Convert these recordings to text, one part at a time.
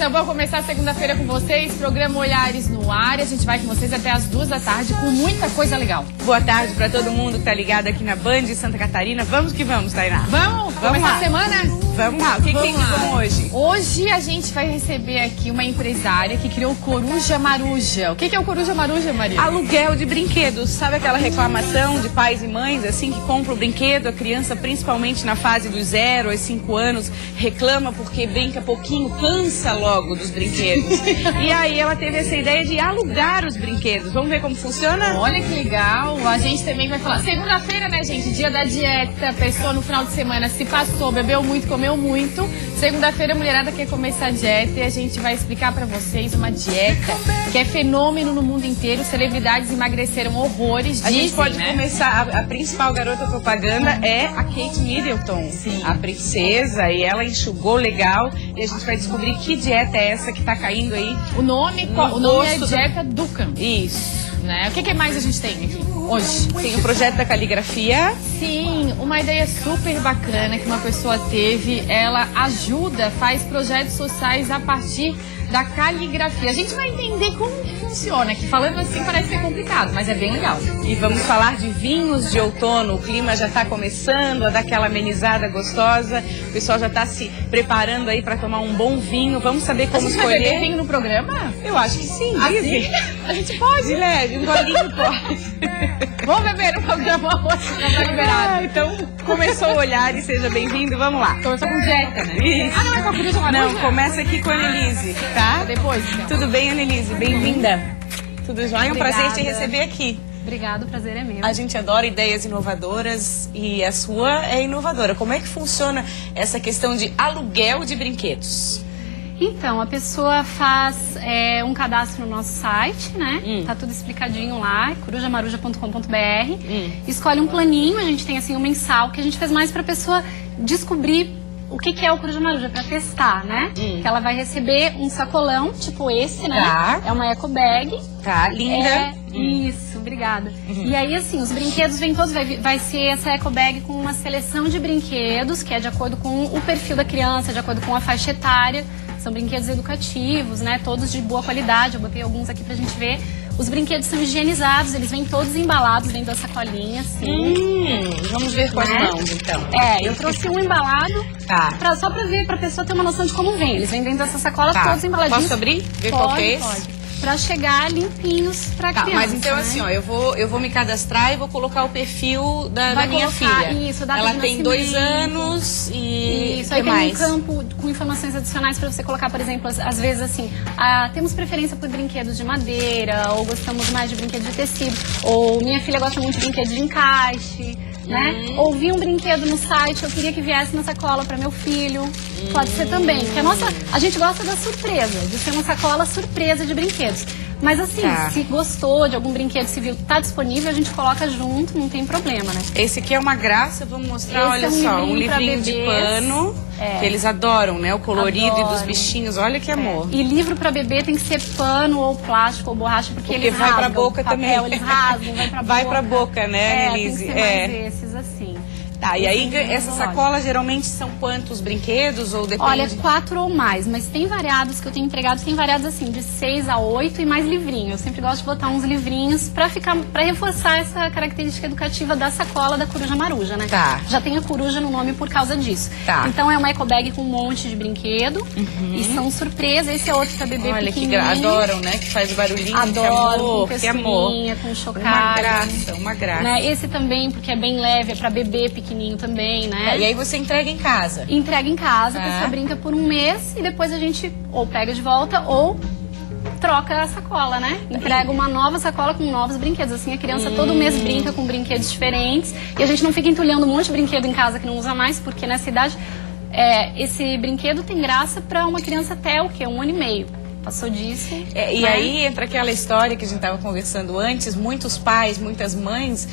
coisa boa começar segunda-feira com vocês. Programa Olhares no ar. A gente vai com vocês até as 2 da tarde com muita coisa legal. Boa tarde pra todo mundo que tá ligado aqui na Band de Santa Catarina. Vamos que vamos, Tainá. Vamos começar lá. a semana? Vamos lá. O que tem hoje? Hoje a gente vai receber aqui uma empresária que criou o Coruja Maruja. O que é o Coruja Maruja, Maria? Aluguel de brinquedos. Sabe aquela reclamação de pais e mães, assim, que compram o brinquedo, a criança, principalmente na fase dos 0 aos 5 anos, reclama porque brinca pouquinho, cansa logo dos brinquedos. E aí ela teve essa ideia de alugar os brinquedos. Vamos ver como funciona? Olha que legal. A gente também vai falar. Segunda-feira, né, gente? Dia da dieta. A pessoa no final de semana se passou, bebeu muito, comeu muito. Segunda-feira a mulherada quer começar a dieta e a gente vai explicar pra vocês uma dieta que é fenômeno no mundo inteiro. Celebridades emagreceram horrores. A gente pode né? começar, a principal garota propaganda é a Kate Middleton, Sim. a princesa, e ela enxugou legal e a gente vai descobrir que dieta é essa que tá caindo aí. O nome é dieta Dukan. Isso. Né? O que mais a gente tem aqui hoje? Tem o projeto da caligrafia. Sim, uma ideia super bacana que uma pessoa teve. Ela ajuda, faz projetos sociais a partir da caligrafia. A gente vai entender como que funciona, que falando assim parece ser complicado, mas é bem legal. E vamos falar de vinhos de outono. O clima já está começando a dar aquela amenizada gostosa. O pessoal já está se preparando aí para tomar um bom vinho. Vamos saber como a gente escolher. Vai beber vinho no programa? Eu acho que sim. Assim? A gente pode? De leve, um golinho pode. Vamos beber no programa hoje, não tá liberado. Então, começou o olhar e seja bem-vindo. Vamos lá. Começou com dieta, né? Isso. Ah, não, é com a Coruja Maruja? Não, começa aqui com a Annelise, tá? Depois, então. Tudo bem, Annelise? Bem-vinda. Tudo jóia? É um Obrigada. prazer te receber aqui. Obrigada, o prazer é meu. A gente adora ideias inovadoras e a sua é inovadora. Como é que funciona essa questão de aluguel de brinquedos? Então, a pessoa faz um cadastro no nosso site, né? Tá tudo explicadinho lá, corujamaruja.com.br. Escolhe um planinho, a gente tem assim um mensal, que a gente fez mais pra pessoa descobrir o que é o Coruja Maruja, pra testar, né? Que ela vai receber um sacolão, tipo esse, né? Tá. É uma eco bag. Tá, linda. Isso, obrigada. E aí, assim, os brinquedos vêm todos, vai ser essa eco bag com uma seleção de brinquedos, que é de acordo com o perfil da criança, de acordo com a faixa etária. São brinquedos educativos, né? Todos de boa qualidade. Eu botei alguns aqui pra gente ver. Os brinquedos são higienizados, eles vêm todos embalados dentro da sacolinha, assim. Vamos ver com as mãos, então. Eu trouxe um embalado, Tá. só pra ver, pra pessoa ter uma noção de como vem. Eles vêm dentro dessa sacola todos embaladinhos. Posso abrir? Ver qual que é esse? Pode. Pra chegar limpinhos pra Tá, criança. mas então né? assim, ó, eu vou me cadastrar e vou colocar o perfil da Vai minha colocar, filha. isso, data Ela de tem 2 nascimento. anos e Isso, o aí que tem mais? um campo com informações adicionais para você colocar, por exemplo, às vezes assim, temos preferência por brinquedos de madeira, ou gostamos mais de brinquedos de tecido, ou minha filha gosta muito de brinquedo de encaixe, né? Ou vi um brinquedo no site, eu queria que viesse na sacola para meu filho, pode ser também, porque a gente gosta da surpresa, de ser uma sacola surpresa de brinquedos. Mas assim, se gostou de algum brinquedo, se viu, tá disponível, a gente coloca junto, não tem problema, né? Esse aqui é uma graça, vamos mostrar, Esse olha é um só, um livrinho pra livrinho de bebês. pano, que eles adoram, né? O colorido e dos Adoram. bichinhos, olha que amor. E livro pra bebê tem que ser pano ou plástico ou borracha, porque eles vai rasgam. pra boca papel, também. Eles rasgam, vai pra boca. Vai pra boca, né, Annelise? Tem que ser mais esses assim. Tá, e aí Esse essa olha. sacola geralmente são quantos brinquedos ou depende? Olha, 4 ou mais, mas tem variados que eu tenho entregado, tem variados assim, de 6 a 8 e mais livrinhos. Eu sempre gosto de botar uns livrinhos pra reforçar essa característica educativa da sacola da Coruja Maruja, né? Tá. Já tem a coruja no nome por causa disso. Tá. Então é uma eco bag com um monte de brinquedo e são surpresa. Esse é outro pra bebê Olha que pequenininho. adoram, né? Que faz o barulhinho, Adoro, que amor. com chocalho. Uma graça, uma graça. Né? Esse também, porque é bem leve, é pra bebê pequenininho também, né? E aí você entrega em casa. Entrega em casa, a Tá. pessoa brinca por um mês e depois a gente ou pega de volta ou troca a sacola, né? Entrega uma nova sacola com novos brinquedos. Assim, a criança todo mês brinca com brinquedos diferentes e a gente não fica entulhando um monte de brinquedo em casa que não usa mais, porque nessa idade esse brinquedo tem graça pra uma criança até o quê? 1 ano e meio. Passou disso. E aí entra aquela história que a gente estava conversando antes, muitos pais, muitas mães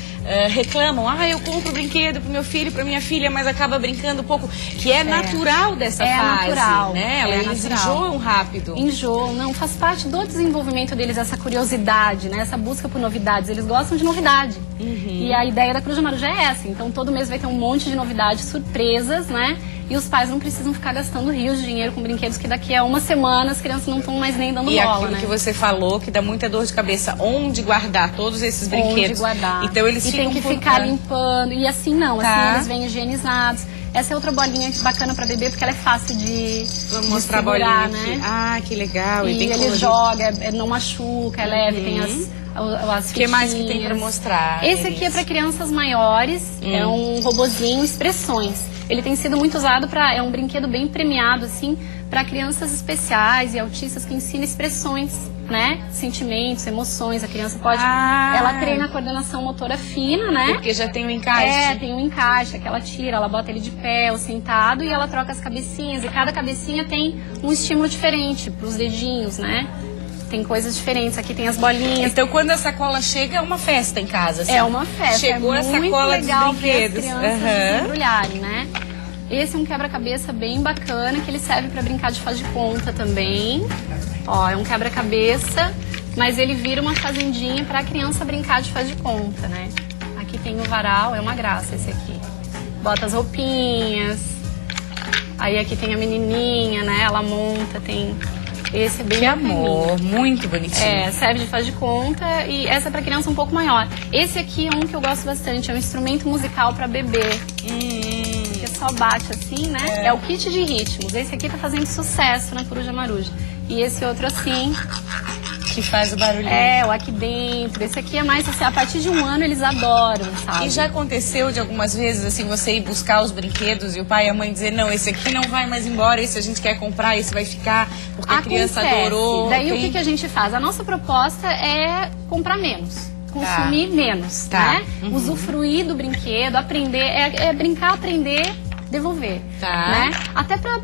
reclamam, eu compro brinquedo pro meu filho, pra minha filha, mas acaba brincando um pouco, que é natural dessa fase, natural, né? Eles enjoam rápido. Enjoam, não, faz parte do desenvolvimento deles essa curiosidade, né? Essa busca por novidades, eles gostam de novidade. E a ideia da Cruz de Marujá é essa, então todo mês vai ter um monte de novidades, surpresas, né? E os pais não precisam ficar gastando rios de dinheiro com brinquedos que daqui a uma semana as crianças não estão mais nem dando bola, E aquilo né? que você falou, que dá muita dor de cabeça, onde guardar todos esses brinquedos. Onde guardar. Então eles ficam tem que ficar limpando. E assim não, assim eles vêm higienizados. Essa é outra bolinha bacana pra bebê, porque ela é fácil de mostrar segurar, a bolinha né? aqui. Que legal. E bem ele colorido. joga, não machuca, é leve, tem as O que mais que tem pra mostrar? Esse aqui é para crianças maiores, é um robozinho expressões. Ele tem sido muito usado é um brinquedo bem premiado, assim, para crianças especiais e autistas que ensina expressões, né? Sentimentos, emoções. A criança pode... Ela treina a coordenação motora fina, né? Porque já tem o encaixe. Tem um encaixe que ela tira, ela bota ele de pé ou sentado e ela troca as cabecinhas. E cada cabecinha tem um estímulo diferente para os dedinhos, né? Tem coisas diferentes, aqui tem as bolinhas. Então, quando a sacola chega, é uma festa em casa, assim. É uma festa, Chegou a muito sacola legal de brinquedos. ver as crianças embrulharem, né? Esse é um quebra-cabeça bem bacana, que ele serve para brincar de faz de conta também. Ó, é um quebra-cabeça, mas ele vira uma fazendinha para a criança brincar de faz de conta, né? Aqui tem o varal, é uma graça esse aqui. Bota as roupinhas, aí aqui tem a menininha, né? Ela monta, tem... Esse é bem amor, muito bonitinho. Serve de faz de conta e essa é para criança um pouco maior. Esse aqui é um que eu gosto bastante, é um instrumento musical para bebê. Que só bate assim, né? É o kit de ritmos. Esse aqui tá fazendo sucesso na Coruja Maruja. E esse outro assim... Que faz o barulhinho. O aqui dentro. Esse aqui é mais assim, a partir de 1 ano eles adoram, sabe? E já aconteceu de algumas vezes, assim, você ir buscar os brinquedos e o pai e a mãe dizer, não, esse aqui não vai mais embora, esse a gente quer comprar, esse vai ficar, porque a criança adorou. Daí o que a gente faz? A nossa proposta é comprar menos. Consumir menos, né? Usufruir do brinquedo, aprender, é brincar, aprender, devolver, né? Até pra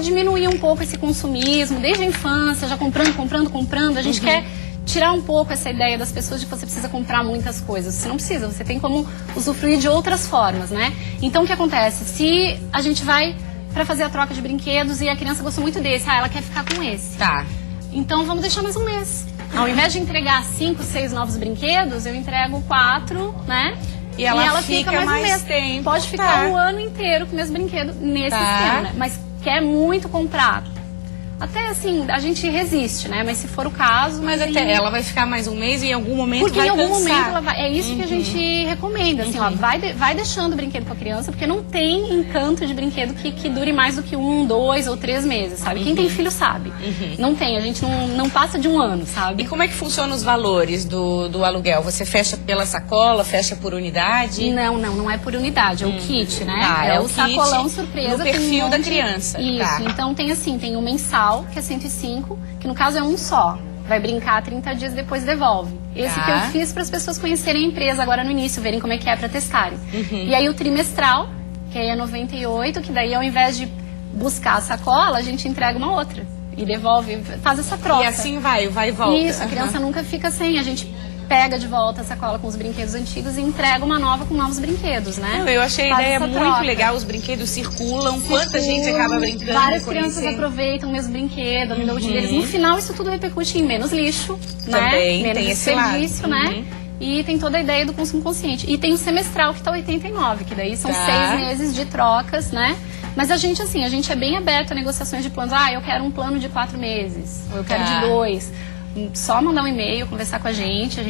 diminuir um pouco esse consumismo, desde a infância, já comprando. A gente quer tirar um pouco essa ideia das pessoas de que você precisa comprar muitas coisas. Você não precisa, você tem como usufruir de outras formas, né? Então o que acontece? Se a gente vai pra fazer a troca de brinquedos e a criança gostou muito desse, ela quer ficar com esse. Então vamos deixar mais um mês. Ao invés de entregar 5, 6 novos brinquedos, eu entrego 4, né? E ela fica mais um mês. Tempo. Pode ficar o ano inteiro com meus brinquedos nesse esquema, né? Mas quer muito comprar. Até assim, a gente resiste, né? Mas se for o caso... Mas até ela vai ficar mais um mês e em algum momento porque vai em algum cansar. momento ela vai... É isso que a gente recomenda, assim, ó. Vai deixando o brinquedo com a criança, porque não tem encanto de brinquedo que dure mais do que 1, 2 ou 3 meses, sabe? Quem tem filho sabe. Não tem, a gente não passa de 1 ano, sabe? E como é que funcionam os valores do aluguel? Você fecha pela sacola, fecha por unidade? Não é por unidade, é o kit, né? É o sacolão surpresa. No perfil da criança. Isso, então tem assim, tem um mensal, que é 105, que no caso é um só. Vai brincar 30 dias, depois devolve. Esse que eu fiz para as pessoas conhecerem a empresa agora no início, verem como é que é para testarem. E aí o trimestral, que aí é 98, que daí ao invés de buscar a sacola, a gente entrega uma outra. E devolve, faz essa troca. E assim vai e volta. Isso, a criança nunca fica sem, a gente pega de volta a sacola com os brinquedos antigos e entrega uma nova com novos brinquedos, né? Eu achei a ideia muito legal, os brinquedos circulam, quanta gente acaba brincando. Várias crianças aproveitam o mesmo brinquedo, me dão deles. No final, isso tudo repercute em menos lixo, também, né? Menos tem desperdício, né? E tem toda a ideia do consumo consciente. E tem o semestral, que tá 89, que daí são 6 meses de trocas, né? Mas a gente, assim, a gente é bem aberto a negociações de planos. Eu quero um plano de 4 meses, ou eu quero de 2. Só mandar um e-mail, conversar com a gente. A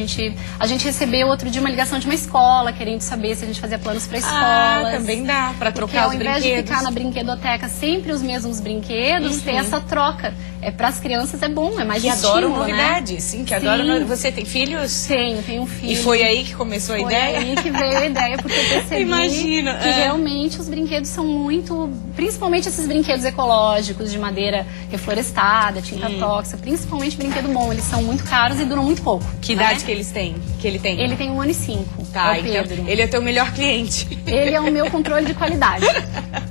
gente recebeu outro dia uma ligação de uma escola querendo saber se a gente fazia planos para escolas. Também dá, para trocar os brinquedos. Ao invés de ficar na brinquedoteca sempre os mesmos brinquedos, ter essa troca. Para as crianças é bom, é mais que estímulo, adoram novidades, sim, que adoram. Você tem filhos? Tenho um filho. E foi aí que começou a ideia? Foi aí que veio a ideia, porque eu percebi que realmente os brinquedos são muito... Principalmente esses brinquedos ecológicos, de madeira reflorestada, tinta tóxica, principalmente brinquedo bom. Eles são muito caros e duram muito pouco. Que idade que eles têm? Que ele tem? Ele tem 1 ano e 5. Tá, é o Pedro. então ele é teu melhor cliente. Ele é o meu controle de qualidade.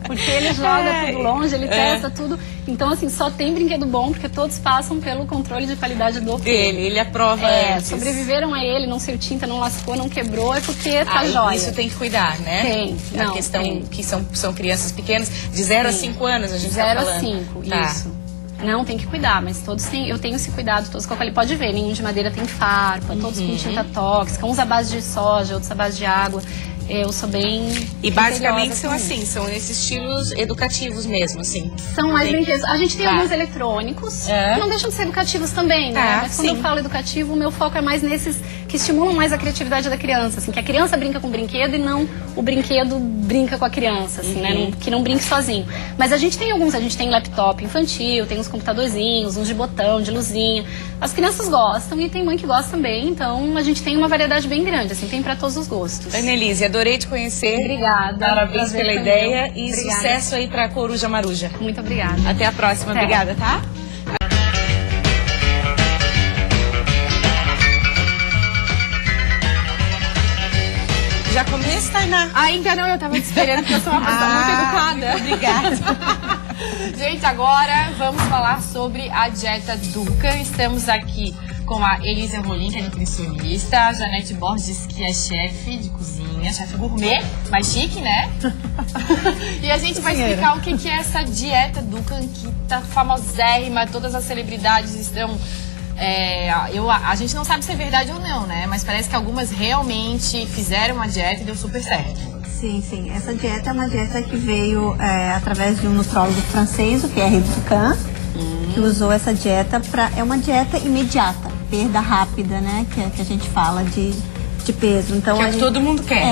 Porque ele joga tudo longe, ele testa tudo. Então, assim, só tem brinquedo bom, porque todos passam pelo controle de qualidade do Pedro. Ele aprova antes. Sobreviveram a ele, não saiu tinta, não lascou, não quebrou, é porque tá jóia. Isso tem que cuidar, né? Tem. A Não, questão tem. que são crianças pequenas, de 0 a 5 anos, a gente tá 0 a falando. 5, Tá. isso. Não, tem que cuidar, mas todos têm, eu tenho esse cuidado, todos com a qualidade. Pode ver, nenhum de madeira tem farpa, todos com tinta tóxica, uns à base de soja, outros à base de água. Eu sou bem E basicamente criteriosa são com assim, isso. são nesses estilos educativos mesmo, assim. São mais brinquedos. A gente tem alguns eletrônicos, É. que não deixam de ser educativos também, né? Mas quando sim. eu falo educativo, o meu foco é mais nesses que estimulam mais a criatividade da criança, assim, que a criança brinca com o brinquedo e não o brinquedo brinca com a criança, assim, né? Que não brinque sozinho. Mas a gente tem alguns, a gente tem laptop infantil, tem uns computadorzinhos, uns de botão, de luzinha. As crianças gostam e tem mãe que gosta também, então a gente tem uma variedade bem grande, assim, tem pra todos os gostos. Annelise, adorei te conhecer. Obrigada. Parabéns Prazer pela foi ideia meu. e Obrigada. sucesso aí pra Coruja Maruja. Muito obrigada. Até a próxima. Até. Obrigada, tá? Já começa, Tainá? Ainda não, eu tava te esperando porque eu sou uma pessoa muito educada. Obrigada. Gente, agora vamos falar sobre a dieta Duca. Estamos aqui com a Elisa Rolim, que é nutricionista, a Janete Borges, que é chefe de cozinha, chefe gourmet, mais chique, né? E a gente vai explicar o que é essa dieta Duca, que tá famosérrima, todas as celebridades estão... a gente não sabe se é verdade ou não, né? Mas parece que algumas realmente fizeram uma dieta e deu super certo. Sim, sim. Essa dieta é uma dieta que veio através de um nutrólogo francês, o Pierre Ducan, que usou essa dieta é uma dieta imediata, perda rápida, né? Que a gente fala de peso. Então, Que é o que todo mundo quer.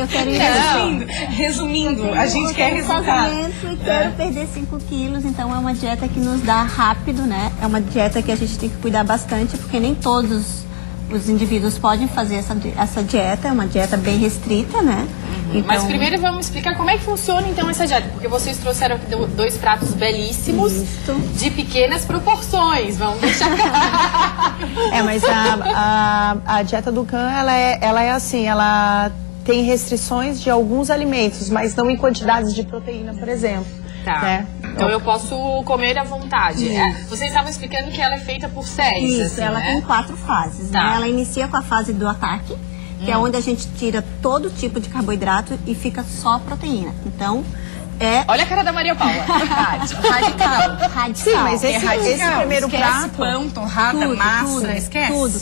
eu quero ir Resumindo, a gente quer resultado. E quero perder 5 quilos, então é uma dieta que nos dá rápido, né? É uma dieta que a gente tem que cuidar bastante, porque nem todos os indivíduos podem fazer essa dieta, é uma dieta bem restrita, né? Então, Mas primeiro vamos explicar como é que funciona então essa dieta, porque vocês trouxeram aqui 2 pratos belíssimos de pequenas proporções, vamos deixar Mas a dieta Ducan, ela é assim, ela tem restrições de alguns alimentos, mas não em quantidades de proteína, por exemplo. Tá. Né? Então eu posso comer à vontade. Vocês estavam explicando que ela é feita por séries. Isso, assim, ela né? tem 4 fases, Tá. né? Ela inicia com a fase do ataque, que é onde a gente tira todo tipo de carboidrato e fica só proteína. Então, Olha a cara da Maria Paula. radical. Sim, mas esse primeiro Esquece prato... pão, torrada, massa, esquece. Tudo.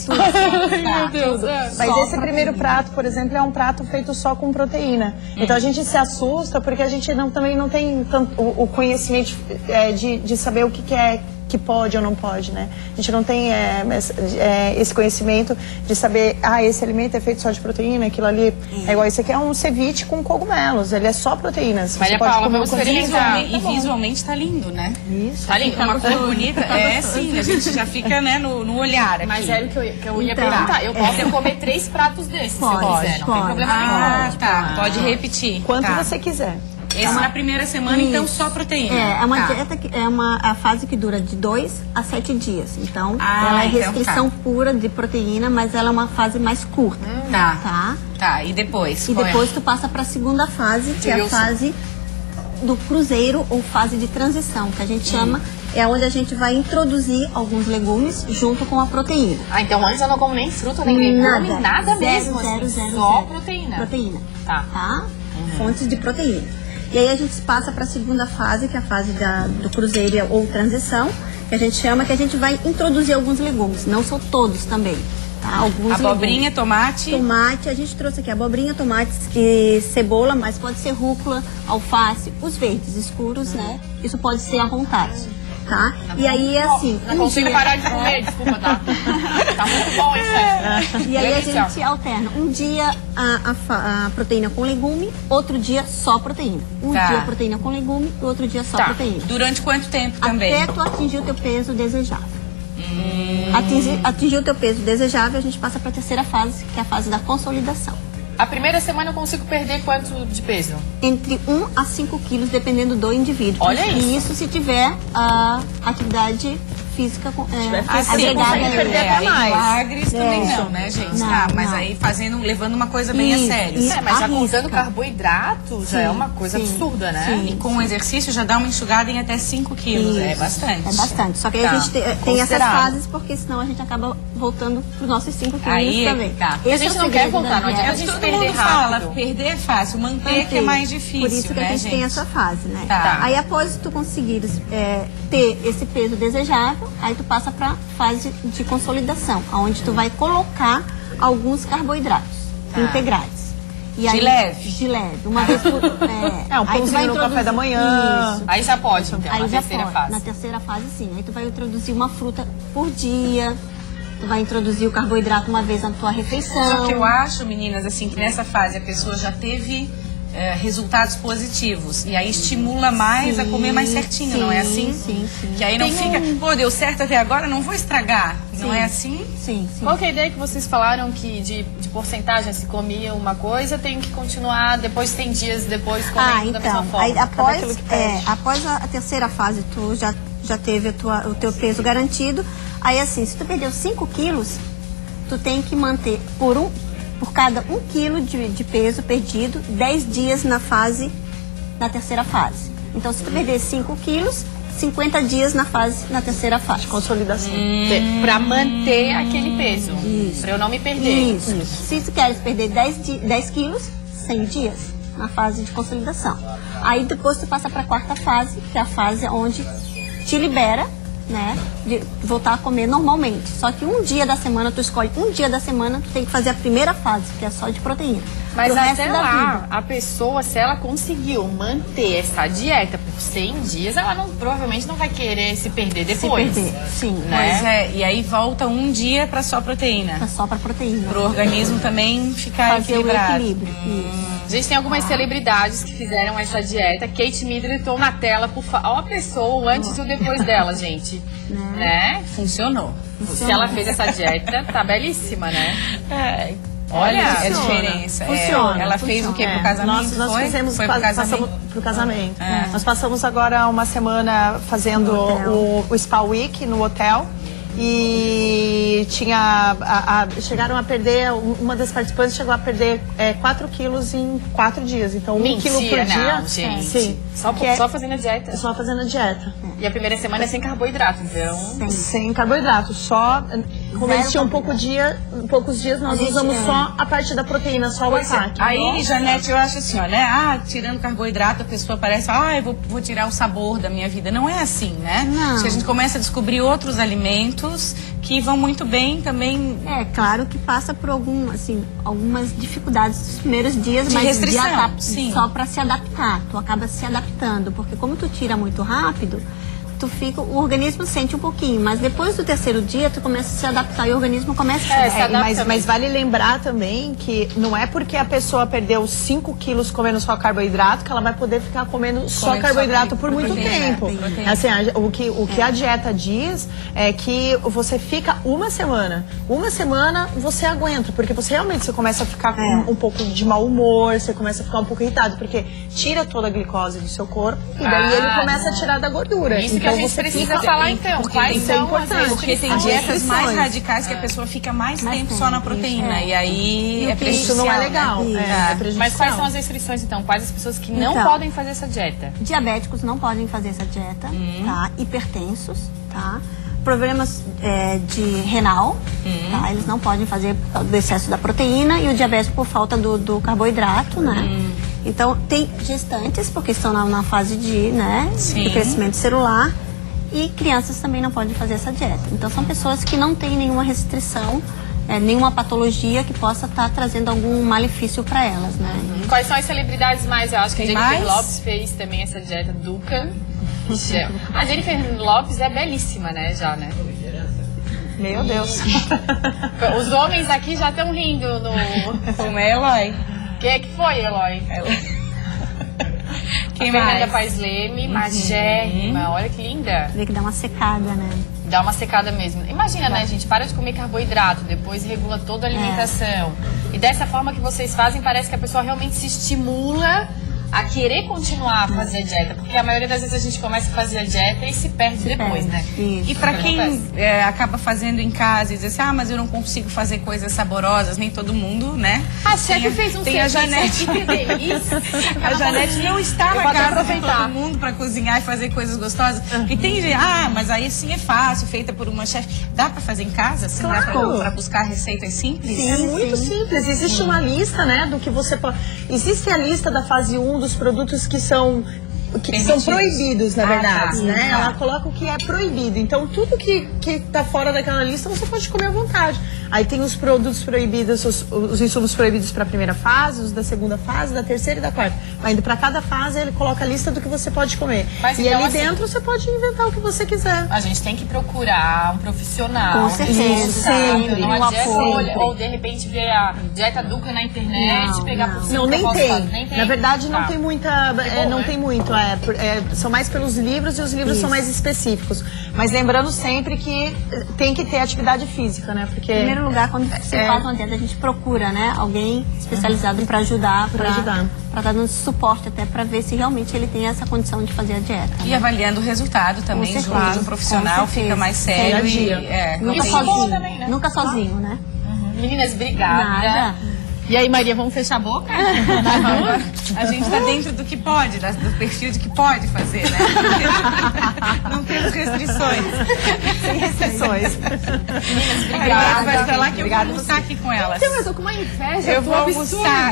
Meu Deus. Mas esse primeiro prato, por exemplo, é um prato feito só com proteína. Então a gente se assusta porque a gente também não tem tanto o conhecimento de saber o que é que pode ou não pode, né? A gente não tem esse conhecimento de saber, esse alimento é feito só de proteína, aquilo ali é igual, isso aqui é um ceviche com cogumelos, ele é só proteínas. Você Maria pode Paula, comer vamos uma coisa- experimentar. E visualmente tá lindo, né? Isso. Tá lindo. Uma cor bonita. Sim, a gente já fica, né, no olhar aqui. Mas era o que eu ia Então, perguntar. Eu posso comer 3 pratos desses, se eu quiser. Não tem problema nenhum. Tá. Pode repetir. Quanto Tá. você quiser. Esse na primeira semana, então, só proteína. É uma Tá. dieta que a fase que dura de 2 a 7 dias. Então, ela é então restrição pura de proteína, mas ela é uma fase mais curta. Tá. Tá? E depois? E qual é? depois tu passa para a segunda fase, que é a fase do cruzeiro ou fase de transição, que a gente chama, é onde a gente vai introduzir alguns legumes junto com a proteína. Então antes eu não como nem fruta, nem legume, nada mesmo. Assim, só proteína. Proteína. Tá. Fontes de proteína. E aí a gente passa para a segunda fase, que é a fase do cruzeiro ou transição, que a gente chama, que a gente vai introduzir alguns legumes. Não são todos também, tá? Alguns Abobrinha, legumes. tomate. Tomate, a gente trouxe aqui abobrinha, tomate e cebola, mas pode ser rúcula, alface, os verdes escuros, né? Isso pode ser à vontade, tá? E aí é assim... Não consigo parar de comer, desculpa, tá? Tá muito bom isso. E aí a Delícia. gente alterna. Um dia a proteína com legume, outro dia só proteína. Um dia proteína com legume e outro dia só proteína. Durante quanto tempo também? Até tu atingir o teu peso desejável. Atingir o teu peso desejável, a gente passa para a terceira fase, que é a fase da consolidação. A primeira semana eu consigo perder quanto de peso? Entre 1 a 5 quilos, dependendo do indivíduo. Olha E isso se tiver a atividade física Assim, agregada consegue a perder ele. até mais. Magres também não, né, gente? Não, Tá, mas não. aí levando uma coisa bem a Isso, sério. isso. Mas já Arrisca. contando carboidrato, já é uma coisa sim, absurda, né? sim. E com o exercício já dá uma enxugada em até 5 quilos. É Isso. bastante. É bastante. Só que aí Tá. a gente tem essas Considerável. fases, porque senão a gente acaba voltando pros nossos 5 quilos Aí é que também. tá. Esse A gente é o não quer segredo voltar, da não adianta dieta. a gente Todo perder mundo fala, rápido. perder é fácil, manter que é mais difícil, Por isso que né, a gente tem gente? essa fase, né? Tá. Aí após tu conseguires ter esse peso desejável, aí tu passa pra fase de consolidação, onde tu vai colocar alguns carboidratos integrais. E De leve? De leve. Uma vez por... Um aí tu vai pãozinho no café introduzir- da manhã. Isso. Aí já pode, então, Aí na já terceira pode. fase. Na terceira fase, sim. Aí tu vai introduzir uma fruta por dia. Tu vai introduzir o carboidrato uma vez na tua refeição. Só que eu acho, meninas, assim, que nessa fase a pessoa já teve resultados positivos. E aí estimula mais a comer mais certinho, sim, não é assim? sim, sim. Que aí não fica, pô, deu certo até agora, não vou estragar. Não Sim. é assim? Sim, sim. Qual que é a ideia que vocês falaram que de porcentagem, se comia uma coisa, tem que continuar, depois tem dias depois comendo da mesma forma? Aí após, aquilo que pede. após a terceira fase, tu já teve o teu peso garantido. Aí assim, se tu perdeu 5 quilos, tu tem que manter por cada 1 quilo de peso perdido, 10 dias na terceira fase. Então, se tu perder 5 quilos, 50 dias na terceira fase. Consolidação. Pra manter aquele peso. Isso. Pra eu não me perder. Isso. Se tu queres perder 10 quilos, 100 dias na fase de consolidação. Aí depois tu passa para a quarta fase, que é a fase onde te libera, né, de voltar a comer normalmente. Só que um dia da semana, tu escolhe um dia da semana, tu tem que fazer a primeira fase, que é só de proteína. Mas Pro resto até da lá, vida. a pessoa, se ela conseguiu manter essa dieta por 100 dias, ela provavelmente não vai querer se perder Se depois. perder, sim. Né? Pois é, e aí volta um dia para só proteína. É só para proteína. Pro organismo também ficar Fazer equilibrado. o equilíbrio. Isso. A gente tem algumas celebridades que fizeram essa dieta. Kate Middleton na tela, ó a pessoa, o antes e o depois dela, gente. Né? Funcionou. Se ela fez essa dieta, tá belíssima, né? Olha a Funciona. diferença. Funciona, Ela fez o quê pro casamento? Nós Foi? fizemos Foi pro casamento? passamos pro casamento. Nós passamos agora uma semana fazendo o Spa Week no hotel. E chegaram a perder, uma das participantes chegou a perder 4 quilos em 4 dias. Então, 1 quilo por dia. Não, gente. Sim. Só fazendo a dieta. Só fazendo a dieta. E a primeira semana é sem carboidrato, então... Sem carboidrato. Só, como eles tinham poucos dias, nós usamos só a parte da proteína, só o ataque. Aí, Janete, eu acho assim, ó, né? Tirando carboidrato, a pessoa parece, eu vou tirar o sabor da minha vida. Não é assim, né? Não. Acho que a gente começa a descobrir outros alimentos que vão muito bem também. É claro que passa por algumas dificuldades nos primeiros dias, De mas restrição, sim. só para se adaptar. Tu acaba se adaptando, porque como tu tira muito rápido, o organismo sente um pouquinho, mas depois do terceiro dia tu começa a se adaptar e o organismo começa a se adaptar. Mas vale lembrar também que não é porque a pessoa perdeu 5 quilos comendo só carboidrato que ela vai poder ficar comendo só carboidrato por muito tempo. Assim, o que a dieta diz é que você fica uma semana. Uma semana você aguenta, porque você começa a ficar com um pouco de mau humor, você começa a ficar um pouco irritado, porque tira toda a glicose do seu corpo e daí ele começa a tirar da gordura. Isso que a gente precisa falar, então. Quais são as Porque tem restrições? dietas mais radicais que a pessoa fica mais tempo só na proteína. E aí é Isso prejudicial. não é legal. Né? É prejudicial. Mas quais são as restrições, então? Quais as pessoas que não Então. podem fazer essa dieta? Diabéticos não podem fazer essa dieta, tá? Hipertensos, tá? Problemas de renal, tá? Eles não podem fazer por causa do excesso da proteína e o diabetes por falta do carboidrato, né? Então, tem gestantes, porque estão na fase de crescimento celular, e crianças também não podem fazer essa dieta. Então, são pessoas que não têm nenhuma restrição, nenhuma patologia que possa estar trazendo algum malefício para elas, né? Quais são as celebridades mais? Eu acho que a Tem Jennifer mais? Lopez fez também essa dieta Duca. A Jennifer Lopez é belíssima, né? Já, né? Meu Deus. Os homens aqui já estão rindo no... Como é, Eloy? Quem que foi, Eloy? Quem Fernanda mais? Paes Leme, magérrima, olha que linda. Vê que dá uma secada, né? Dá uma secada mesmo. Imagina, né, gente? Para de comer carboidrato, depois regula toda a alimentação. E dessa forma que vocês fazem, parece que a pessoa realmente se estimula a querer continuar a fazer a dieta? Porque a maioria das vezes a gente começa a fazer a dieta e se perde depois, né? E para quem acaba fazendo em casa e diz assim, mas eu não consigo fazer coisas saborosas, nem todo mundo, né? A chefe fez um Tem a Janete. A Janete não está na casa de todo mundo para cozinhar e fazer coisas gostosas. E tem gente, mas aí sim é fácil, feita por uma chefe. Dá para fazer em casa? Assim, dá para buscar receitas simples? Sim, é muito simples. Existe uma lista, né, do que você pode... Existe a lista da fase 1 dos produtos que são proibidos, na verdade, né? Ela coloca o que é proibido. Então, tudo que tá fora daquela lista, você pode comer à vontade. Aí tem os produtos proibidos, os insumos proibidos para a primeira fase, os da segunda fase, da terceira e da quarta. Mas indo para cada fase, ele coloca a lista do que você pode comer. Mas, e então, ali dentro, você pode inventar o que você quiser. A gente tem que procurar um profissional. Com certeza, sempre. Não Um adianta apoio. ou de repente ver a dieta dupla na internet, pegar por cima. Não, nem tem. Nem tem. Na verdade, não Tá. tem muita. Não tem muito. São mais pelos livros e os livros são mais específicos. Mas lembrando sempre que tem que ter atividade física, né? Porque. Em primeiro lugar, quando você falta uma dieta, a gente procura, né? Alguém especializado para ajudar, para dar dando suporte até para ver se realmente ele tem essa condição de fazer a dieta. E avaliando o resultado também Com junto certeza, de um profissional, com certeza. fica mais sério. Nunca tem- sozinho, também, né? nunca sozinho, né? Meninas, obrigada. Nada. E aí, Maria, vamos fechar a boca? A gente está dentro do que pode, do perfil de que pode fazer, né? Não temos restrições. Sem restrições. Obrigada. Vai falar que eu vou almoçar aqui com elas. Eu tô com uma inveja. Eu vou absurda, almoçar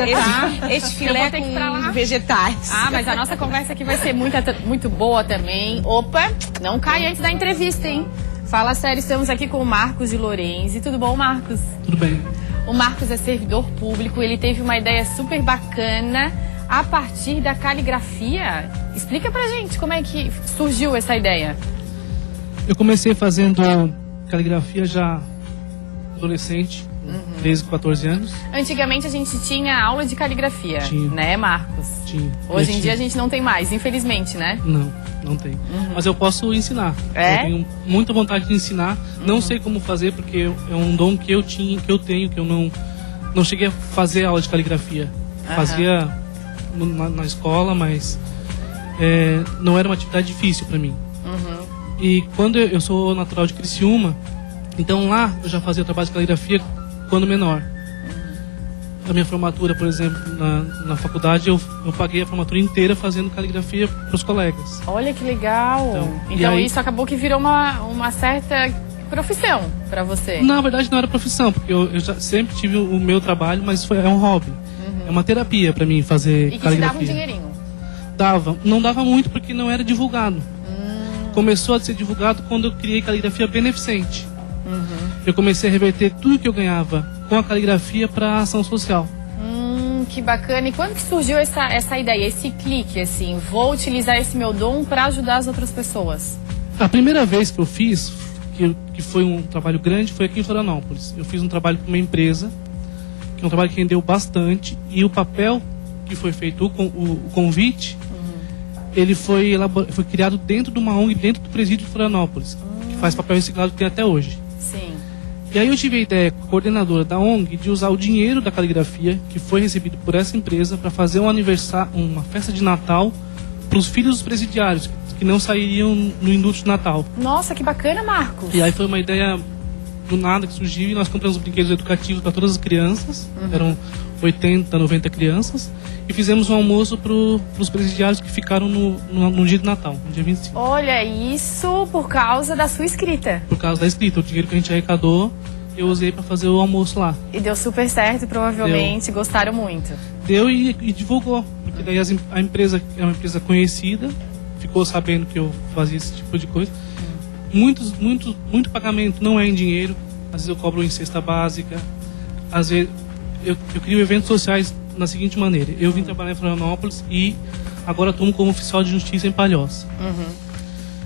tá? este Eu filé vou ter que ir pra lá. com vegetais. Ah, mas a nossa conversa aqui vai ser muito boa também. Opa, não cai antes da entrevista, hein? Fala sério, estamos aqui com o Marcos de Lorenzi. Tudo bom, Marcos? Tudo bem. O Marcos é servidor público, ele teve uma ideia super bacana a partir da caligrafia. Explica pra gente como é que surgiu essa ideia. Eu comecei fazendo caligrafia já adolescente, 13, 14 anos. Antigamente a gente tinha aula de caligrafia, Tinha. né, Marcos? Tinha. Hoje em Eu dia a tinha. gente não tem mais, infelizmente, né? Não tem. Mas eu posso ensinar. É? Eu tenho muita vontade de ensinar. Não sei como fazer, porque é um dom que eu tenho, que eu não cheguei a fazer aula de caligrafia. Fazia na escola, mas não era uma atividade difícil para mim. E quando eu sou natural de Criciúma, então lá eu já fazia trabalho de caligrafia quando menor. A minha formatura, por exemplo, na faculdade, eu paguei a formatura inteira fazendo caligrafia para os colegas. Olha que legal. e Então aí- isso acabou que virou uma certa profissão pra você. Na verdade, não era profissão, porque eu já sempre tive o meu trabalho, mas é um hobby. É uma terapia para mim fazer E que te caligrafia. dava um dinheirinho. Dava. Não dava muito porque não era divulgado. Começou a ser divulgado quando eu criei caligrafia beneficente. Eu comecei a reverter tudo que eu ganhava com a caligrafia para ação social. Que bacana. E quando que surgiu essa ideia, esse clique, assim, vou utilizar esse meu dom pra ajudar as outras pessoas? A primeira vez que eu fiz, que foi um trabalho grande, foi aqui em Florianópolis. Eu fiz um trabalho com uma empresa, que é um trabalho que rendeu bastante, e o papel que foi feito, o convite, ele foi criado dentro de uma ONG, dentro do presídio de Florianópolis, que faz papel reciclado que tem até hoje. Sim. E aí eu tive a ideia, com a coordenadora da ONG, de usar o dinheiro da caligrafia, que foi recebido por essa empresa, para fazer uma festa de Natal para os filhos dos presidiários, que não sairiam no indulto de Natal. Nossa, que bacana, Marcos. E aí foi uma ideia do nada que surgiu, e nós compramos brinquedos educativos para todas as crianças, eram 80, 90 crianças, e fizemos um almoço para os presidiários que ficaram no dia de Natal, no dia 25. Olha, isso por causa da sua escrita. Por causa da escrita, o dinheiro que a gente arrecadou, eu usei para fazer o almoço lá. E deu super certo, provavelmente gostaram muito. Deu e divulgou, porque daí a empresa é uma empresa conhecida, ficou sabendo que eu fazia esse tipo de coisa. Muito pagamento não é em dinheiro, às vezes eu cobro em cesta básica, às vezes eu crio eventos sociais da seguinte maneira: eu vim trabalhar em Florianópolis e agora atuo como oficial de justiça em Palhoça.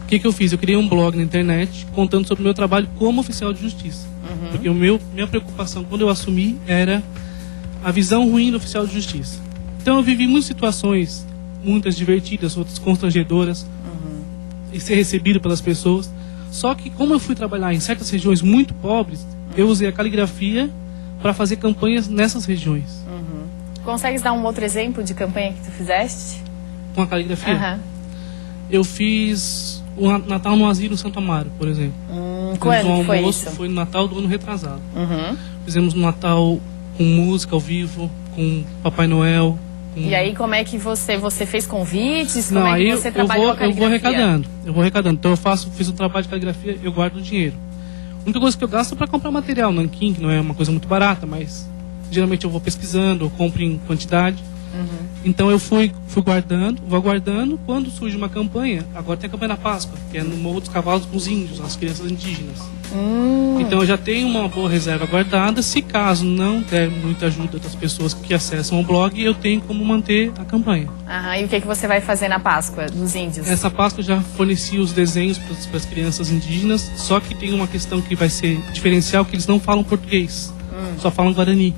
O que eu fiz? Eu criei um blog na internet contando sobre o meu trabalho como oficial de justiça. Porque minha preocupação quando eu assumi era a visão ruim do oficial de justiça. Então eu vivi muitas situações, muitas divertidas, outras constrangedoras, e ser recebido pelas pessoas. Só que como eu fui trabalhar em certas regiões muito pobres, eu usei a caligrafia para fazer campanhas nessas regiões. Consegues dar um outro exemplo de campanha que tu fizeste? Com a caligrafia? Aham. Eu fiz o Natal no Asilo Santo Amaro, por exemplo. Quando Fizemos um foi almoço, isso? foi no Natal do ano retrasado. Uhum. Fizemos um Natal com música ao vivo, com Papai Noel. Com... E aí, como é que você fez convites? Não, Como é aí que você eu trabalha com a vou caligrafia? Eu vou arrecadando. Então eu fiz um trabalho de caligrafia, eu guardo o dinheiro. A única coisa que eu gasto é para comprar material, nanquim, que não é uma coisa muito barata, mas geralmente eu vou pesquisando, eu compro em quantidade. Então eu vou guardando. Quando surge uma campanha, agora tem a campanha da Páscoa, que é no Morro dos Cavalos com os índios, as crianças indígenas. Então eu já tenho uma boa reserva guardada. Se caso não der muita ajuda das pessoas que acessam o blog, eu tenho como manter a campanha. Aham, e o que você vai fazer na Páscoa dos índios? Essa Páscoa eu já forneci os desenhos para as crianças indígenas, só que tem uma questão que vai ser diferencial, que eles não falam português, só falam Guarani.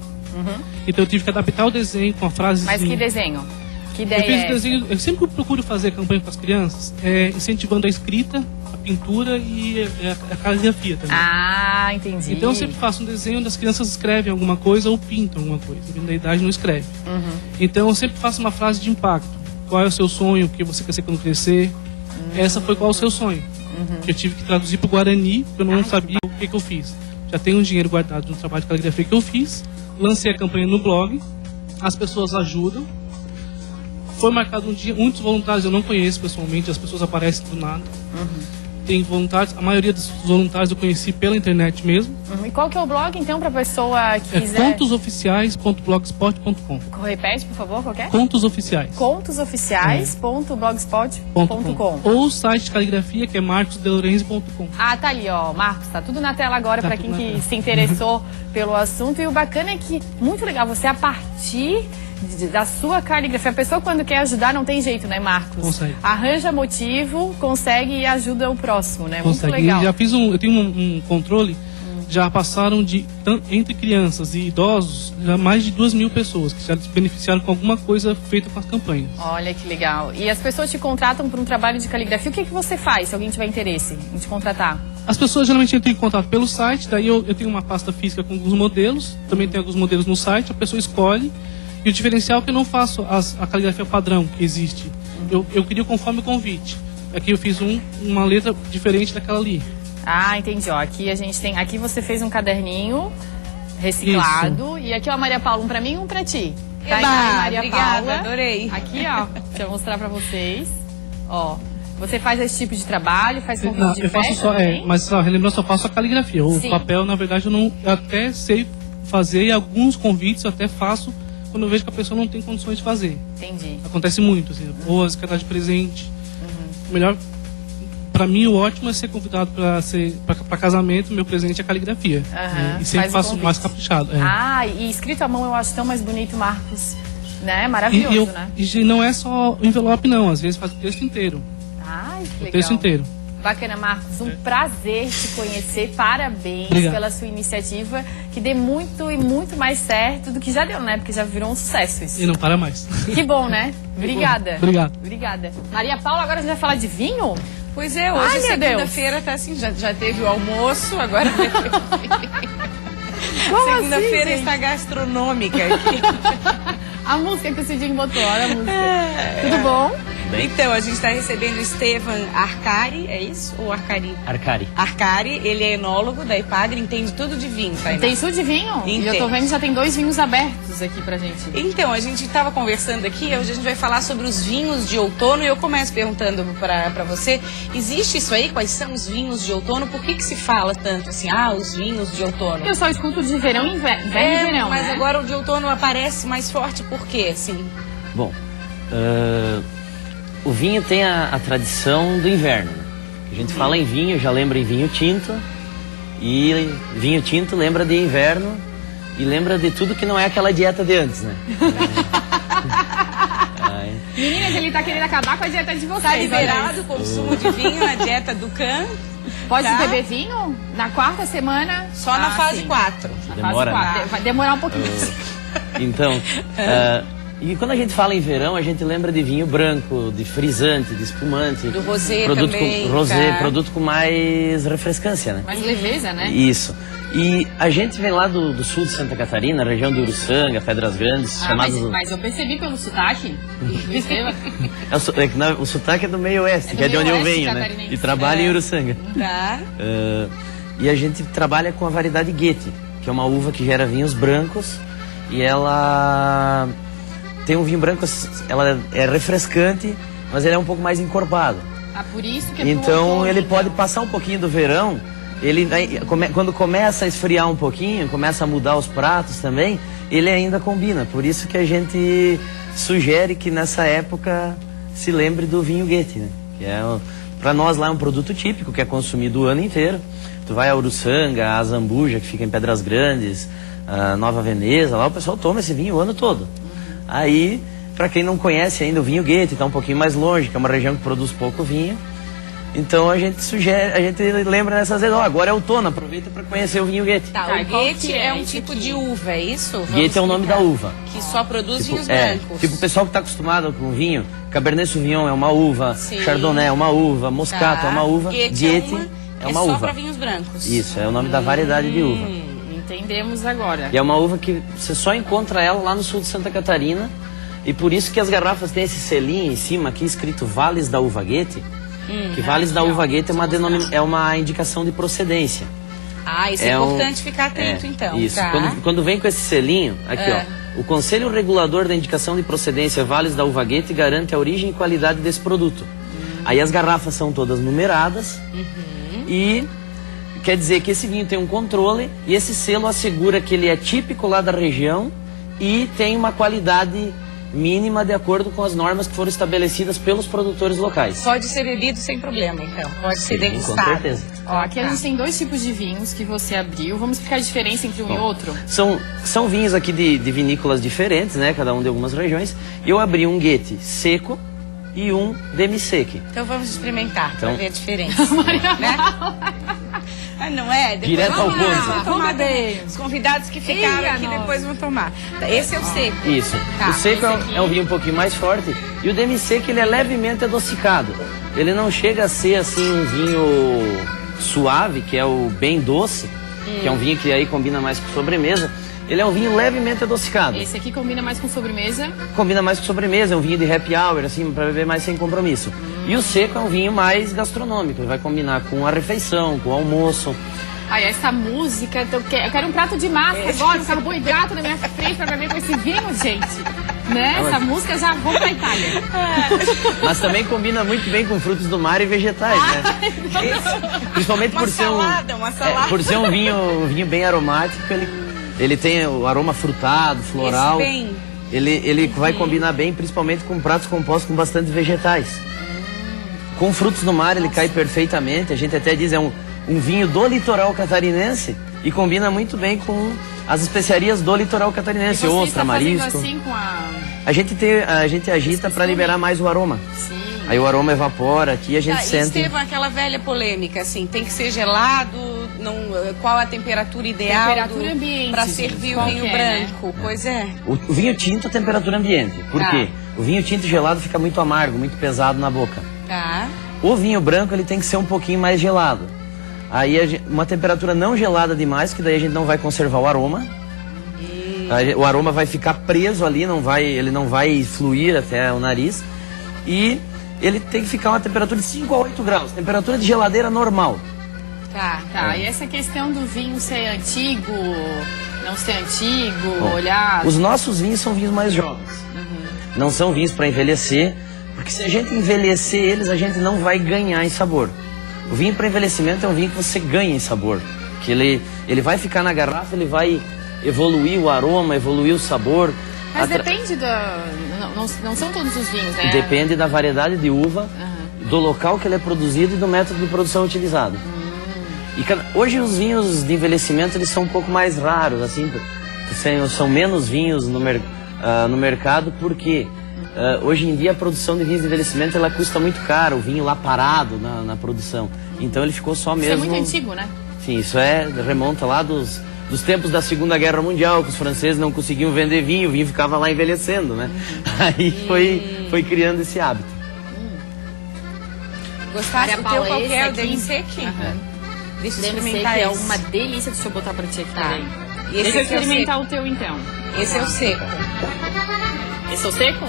Então eu tive que adaptar o desenho com a frase. Mas que desenho? Que ideia Eu fiz é essa? desenho, eu sempre procuro fazer campanha para as crianças, incentivando a escrita, a pintura e a caligrafia também. Ah, entendi. Então eu sempre faço um desenho onde as crianças escrevem alguma coisa ou pintam alguma coisa. Dependendo da idade, não escreve. Então eu sempre faço uma frase de impacto. Qual é o seu sonho? O que você quer ser quando crescer? Essa foi qual é o seu sonho. Que eu tive que traduzir para o Guarani, porque eu não sabia o que eu fiz. Já tenho um dinheiro guardado no trabalho de caligrafia que eu fiz. Lancei a campanha no blog. As pessoas ajudam. Foi marcado um dia. Muitos voluntários eu não conheço pessoalmente. As pessoas aparecem do nada. Tem voluntários. A maioria dos voluntários eu conheci pela internet mesmo. E qual que é o blog, então, para a pessoa que É quiser... contosoficiais.blogspot.com. Repete, por favor, qual que é? Contos Oficiais. Contosoficiais.blogspot.com. Ou o site de caligrafia, que é marcosdelorenzi.com. Ah, tá ali, ó, Marcos, tá tudo na tela agora Tá para tudo quem na que tela. se interessou pelo assunto. E o bacana é que, muito legal, você a partir da sua caligrafia, a pessoa quando quer ajudar não tem jeito, né, Marcos? Consegue. Arranja motivo, consegue e ajuda o próximo, né? Consegue. Muito legal. E já fiz eu tenho um controle, já passaram entre crianças e idosos, já mais de 2.000 pessoas que já se beneficiaram com alguma coisa feita com as campanhas. Olha que legal. E as pessoas te contratam por um trabalho de caligrafia, o que você faz se alguém tiver interesse em te contratar? As pessoas geralmente entram em contato pelo site, daí eu tenho uma pasta física com alguns modelos, também tem alguns modelos no site, a pessoa escolhe. E o diferencial é que eu não faço a caligrafia padrão que existe. Eu crio conforme o convite. Aqui eu fiz uma letra diferente daquela ali. Ah, entendi. Ó, aqui a gente tem. Aqui você fez um caderninho reciclado. E aqui, ó, Maria Paula, um pra mim e um pra ti. Tá aí, Maria obrigada, Paula. adorei. Aqui, ó. Deixa eu mostrar pra vocês. Ó. Você faz esse tipo de trabalho, faz convite Não, de eu faço festa só, também? mas só relembrando, só faço a caligrafia. O Sim. papel, na verdade, eu até sei fazer e alguns convites eu até faço quando eu vejo que a pessoa não tem condições de fazer. Entendi. Acontece muito, assim, ou as quer dar de presente. O melhor, pra mim, o ótimo é ser convidado pra casamento, meu presente é a caligrafia. Aham, E sempre faz o faço convite. mais caprichado. Ah, e escrito à mão eu acho tão mais bonito, Marcos. Né? Maravilhoso, né? E não é só o envelope, não. Às vezes faz o texto inteiro. Ai, que O legal. texto inteiro. Bacana, Marcos. Um prazer te conhecer. Parabéns Obrigado. pela sua iniciativa. Que dê muito e muito mais certo do que já deu, né? Porque já virou um sucesso isso. E não para mais. Que bom, né? Obrigada. Obrigado. Obrigada. Maria Paula, agora a gente vai falar de vinho? Pois é, hoje Ai, meu Deus. segunda-feira tá assim, já teve o almoço, agora Como segunda-feira assim, está gastronômica aqui. A música que o Cidinho botou, olha a música. Tudo bom? Então, a gente está recebendo o Estevan Arcari, é isso? Ou Arcari? Arcari. Arcari, ele é enólogo da Ipagre, entende tudo de vinho, tá? Tem suco de vinho? E eu tô vendo que já tem 2 vinhos abertos aqui pra gente. Então, a gente estava conversando aqui, hoje a gente vai falar sobre os vinhos de outono e eu começo perguntando para você, existe isso aí? Quais são os vinhos de outono? Por que se fala tanto assim, os vinhos de outono? Eu só escuto de verão e inverno e verão, mas né? agora o de outono aparece mais forte, por quê, assim? Bom, o vinho tem a tradição do inverno. Né? A gente fala em vinho, já lembra em vinho tinto. E vinho tinto lembra de inverno e lembra de tudo que não é aquela dieta de antes, né? Meninas, ele tá querendo acabar com a dieta de vocês. Tá liberado o consumo de vinho na dieta do Can? Pode Tá. beber vinho? Na quarta semana? Só na fase sim. 4. Na Demora, fase 4. né? Vai demorar um pouquinho. Então, E quando a gente fala em verão, a gente lembra de vinho branco, de frisante, de espumante. Do rosé produto também, com rosé, tá? produto com mais refrescância, né? Mais leveza, né? Isso. E a gente vem lá do sul de Santa Catarina, região de Uruçanga, Pedras Grandes, chamados... Mas eu percebi pelo sotaque. Perceba. O sotaque é do meio oeste, que é de meio onde eu oeste venho, né? catarinense. E trabalho em Uruçanga. Tá. E a gente trabalha com a variedade Goethe, que é uma uva que gera vinhos brancos e ela tem um vinho branco, ela é refrescante, mas ele é um pouco mais encorpado. Ah, por isso que é Então bom, ele então. pode passar um pouquinho do verão, quando começa a esfriar um pouquinho, começa a mudar os pratos também, ele ainda combina. Por isso que a gente sugere que nessa época se lembre do vinho Goethe, né? Que para nós lá é um produto típico que é consumido o ano inteiro. Tu vai a Uruçanga, a Zambuja, que fica em Pedras Grandes, a Nova Veneza, lá o pessoal toma esse vinho o ano todo. Aí, para quem não conhece ainda o vinho Goethe, está um pouquinho mais longe, que é uma região que produz pouco vinho. Então a gente sugere, a gente lembra nessas vezes, agora é outono, aproveita para conhecer o vinho Goethe. Tá, Tá, o e qual Goethe que é é um esse tipo aqui? de uva, é isso? Vamos Goethe é o nome da explicar. uva. Que só produz vinhos É, brancos. tipo o pessoal que está acostumado com vinho, Cabernet Sauvignon é uma uva, Sim. Chardonnay é uma uva, Moscato Tá. é uma uva, Goethe é uma uva. só para vinhos brancos. Isso, é o nome da variedade de uva. Entendemos agora. E é uma uva que você só encontra ela lá no sul de Santa Catarina. E por isso que as garrafas têm esse selinho em cima aqui escrito Vales da Uva Goethe. Que Vales da Uva Goethe é uma indicação de procedência. Ah, isso é importante ficar atento, então. Isso. Tá. Quando vem com esse selinho, aqui ó. O Conselho Regulador da Indicação de Procedência Vales da Uva Goethe garante a origem e qualidade desse produto. Aí as garrafas são todas numeradas e quer dizer que esse vinho tem um controle e esse selo assegura que ele é típico lá da região e tem uma qualidade mínima de acordo com as normas que foram estabelecidas pelos produtores locais. Pode ser bebido sem problema, então. Pode ser Sim, degustado. com certeza. Ó, aqui a gente tem dois tipos de vinhos que você abriu. Vamos explicar a diferença entre um e outro? São vinhos aqui de vinícolas diferentes, né? Cada um de algumas regiões. Eu abri um Goethe seco e um demi-sec. Então vamos experimentar para Então- ver a diferença. né? Ah, não é? Depois Direto ao vamos lá, ponto. vamos tomar Vamos Os convidados que ficaram Eia, aqui nós. depois vão tomar. Esse é o seco. Isso. Tá, O seco é um vinho um pouquinho mais forte e o demi-sec ele é levemente adocicado. Ele não chega a ser assim um vinho suave, que é o bem doce, que é um vinho que aí combina mais com sobremesa. Ele é um vinho levemente adocicado. Esse aqui combina mais com sobremesa. Combina mais com sobremesa, é um vinho de happy hour, assim, para beber mais sem compromisso. E o seco é um vinho mais gastronômico, ele vai combinar com a refeição, com o almoço. Aí essa música, eu quero um prato de massa agora, um carboidrato na minha frente pra beber com esse vinho, gente. Né? Essa música já vou pra Itália. Mas também combina muito bem com frutos do mar e vegetais, né? Principalmente Uma por ser uma salada. por ser um vinho bem aromático, ele tem o aroma frutado, floral. Esse bem. Ele vai combinar bem, principalmente com pratos compostos com bastante vegetais. Com frutos do mar ele cai perfeitamente. A gente até diz é um vinho do litoral catarinense e combina muito bem com as especiarias do litoral catarinense, Você ostra, está fazendo marisco. assim com a... A gente agita para liberar mais o aroma. Sim. Aí o aroma evapora, aqui a gente Tá, e sente. Estevam, aquela velha polêmica, assim, tem que ser gelado, não, qual a temperatura ideal Temperatura ambiente, para gente, servir o qual vinho que é, né? branco? Pois é. O vinho tinto a temperatura ambiente. Por Tá. quê? O vinho tinto gelado fica muito amargo, muito pesado na boca. Tá. O vinho branco ele tem que ser um pouquinho mais gelado. Aí uma temperatura não gelada demais, que daí a gente não vai conservar o aroma. O aroma vai ficar preso ali, ele não vai fluir até o nariz. E ele tem que ficar uma temperatura de 5 a 8 graus, temperatura de geladeira normal. Tá. Tá, e essa questão do vinho ser antigo, não ser antigo, Bom, olhar... Os nossos vinhos são vinhos mais jovens. Não são vinhos para envelhecer, porque se a gente envelhecer eles, a gente não vai ganhar em sabor. O vinho para envelhecimento é um vinho que você ganha em sabor. Que ele vai ficar na garrafa, ele vai evoluir o aroma, evoluir o sabor. Mas depende da... Não são todos os vinhos, né? Depende da variedade de uva, do local que ele é produzido e do método de produção utilizado. E hoje os vinhos de envelhecimento eles são um pouco mais raros, assim, são menos vinhos no mercado, porque hoje em dia a produção de vinhos de envelhecimento ela custa muito caro, o vinho lá parado na produção. Então ele ficou só mesmo... Isso é muito antigo, né? Sim, isso remonta lá dos dos tempos da Segunda Guerra Mundial, que os franceses não conseguiam vender vinho, o vinho ficava lá envelhecendo, né? Aí foi criando esse hábito. Gostasse do teu qualquer, o aqui. DMC aqui. Deixa eu Deve ser experimentar que é esse. uma delícia. Deixa eu botar pra ti aqui também. E Deixa eu esse aqui é o experimentar seco. o teu, então. Esse é o seco. Esse é o seco?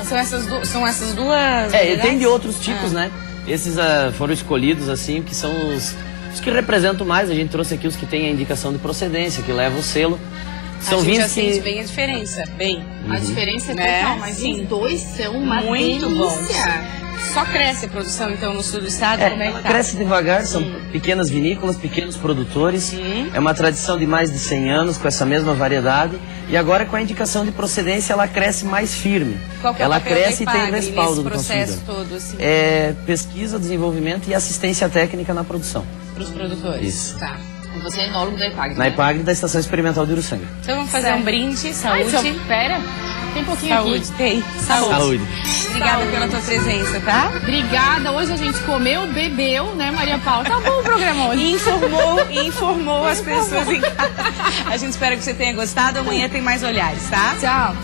São essas duas... É, e tem de outros tipos, né? Esses foram escolhidos, assim, que são os que representam mais. A gente trouxe aqui os que têm a indicação de procedência, que levam o selo. São a gente já vinhos sente que... bem a diferença. Bem. A diferença é Né? total, mas Sim. os dois são uma Muito bons. delícia. Só cresce a produção, então, no sul do estado? Como é que Ela tá? cresce devagar, são pequenas vinícolas, pequenos produtores. É uma tradição de mais de 100 anos com essa mesma variedade. E agora, com a indicação de procedência, ela cresce mais firme. Qual que é o Ela papel cresce e da tem Epagre respaldo nesse do processo consumidor. todo, assim, É pesquisa, desenvolvimento e assistência técnica na produção. para os produtores? Isso. Tá. Você é enólogo da Epagre, Na né? Epagre da Estação Experimental de Uruçanga. Então vamos fazer um brinde, Ai, saúde. seu, pera. Tem um pouquinho Saúde, aqui. tem. Saúde. Saúde. Obrigada pela tua presença, tá? Obrigada. Hoje a gente comeu, bebeu, né, Maria Paula? Tá bom o programa hoje. E informou as pessoas em casa. A gente espera que você tenha gostado. Amanhã tem mais olhares, tá? Tchau.